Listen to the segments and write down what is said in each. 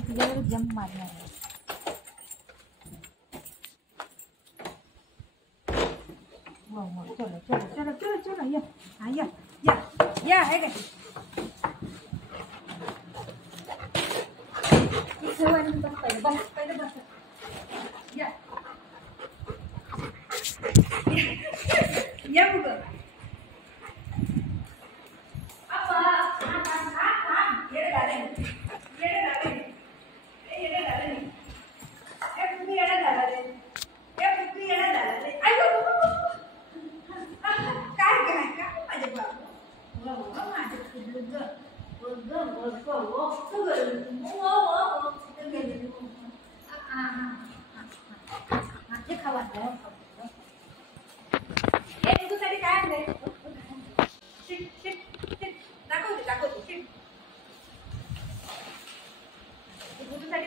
तुझ्यावर जंप मारणार आहे. चलो चलो चलो चलो चलो या हाँ या है काय पहले बस या बुक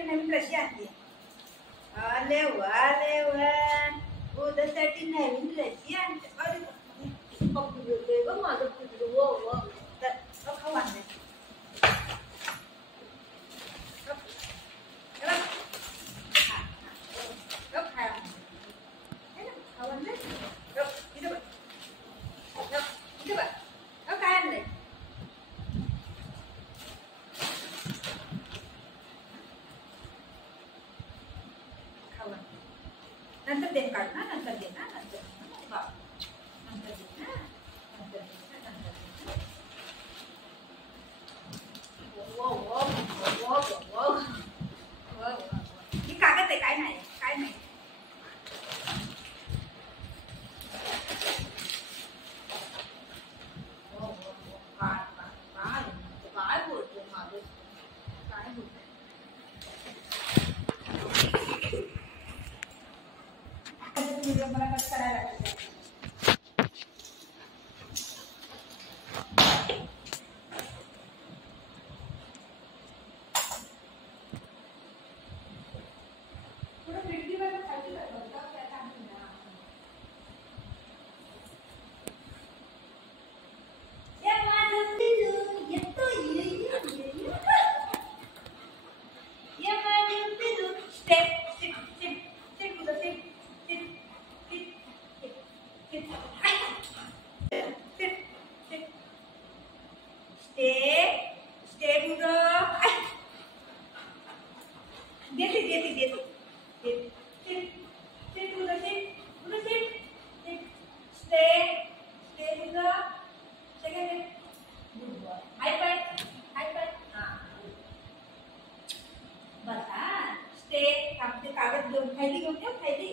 नवीन रशी आणली. आले वा उद्यासाठी नवीन रशी आणते. अरे ग माझं पिल्लू वो तर खाऊ आणले. नंतर दे काढ ना नंतर दे ना नंतर नंतर दे ना नंतर दे ना नंतर वो वो वो वो वो ही कागद आहे काय नाही काय बोलतो माझं काय बोलतो मला कट करायला लागतं. थोडं खिडकीवर खाली जातो त्याचा आम्ही ना या माझं पिलू येतो या माझं पिलू स्टेप कागद घेऊन खायली घेऊन ठेव खायली